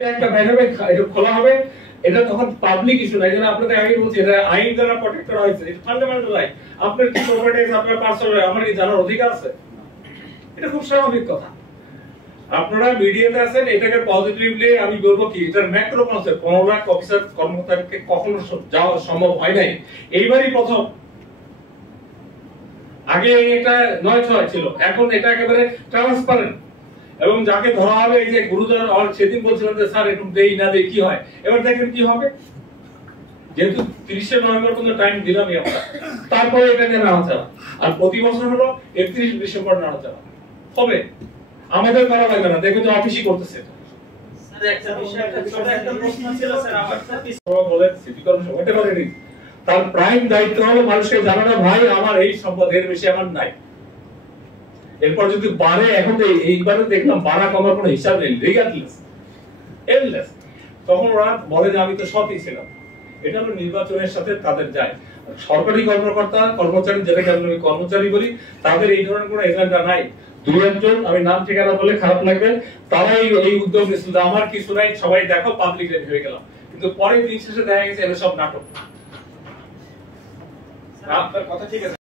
একটা ব্যানারে এটা খোলা হবে, এটা তখন পাবলিক ইস্যু না। যেন আপনাদের আগে বলছি, এটা আইন দ্বারা প্রটেক্ট করা হয়েছে, এটা ফান্ডামেন্টাল রাইট। আপনার কি প্রপার্টি আছে, আপনার পার্সোনাল, আমার কি জানার অধিকার আছে? এটা খুব স্বাভাবিক কথা। আপনারা মিডিয়াতে আছেন, এটাকে পজিটিভলি আমি বলবো কি, এটার ম্যাক্রো কনসেপ্ট 15 লাখ অফিসার কর্মকর্তাকে কখনো যাওয়া সম্ভব হয় নাই, এইবারই প্রথম। আগে এটা 9/6 ছিল, এখন এটা একেবারে ট্রান্সপারেন্ট। এবং যাকে ধরা হবে, এই যে গুরুদার সেদিন বলছিলাম যে স্যার একটু দেই না দেই কি হয়, এবার দেখেন কি হবে। যেহেতু 30 নভেম্বর পর্যন্ত টাইম দিলামই আমরা, তারপরে এটা নিয়ে নাড়াচাড়া, আর প্রতি বছর হলো 31 ডিসেম্বর নাড়াচাড়া হবে। আমাদের করা লাগবে না, দেখবেন যে অফিসই করতেছে। তার প্রাইম দায়িত্ব হলো মানুষকে জানানো, ভাই আমার এই সম্পদ, এর বেশি আমার নাই। এরপর যদি বাড়ে, এখন তো এইবারে দেখলাম বাড়া কমার কোনো হিসাব নেই, এন্ডলেস। তখন ওরা বলে যে আমি তো সৎই ছিলাম। এটা হলো নির্বাচনের সাথে তাদের যায়। সরকারি কর্মকর্তা কর্মচারী, যেটাকে আমি কর্মচারী বলি, তাদের এই ধরনের কোনো এজেন্ডা নাই। দুই একজন, আমি নাম ঠিকানা বলে খারাপ লাগবে, তারাই এই উদ্যোগ নিয়েছিল, আমার কিছু নাই, সবাই দেখো, পাবলিক হয়ে গেলাম। কিন্তু পরে দিন শেষে দেখা গেছে এটা সব নাটক। আপনার কথা ঠিক আছে।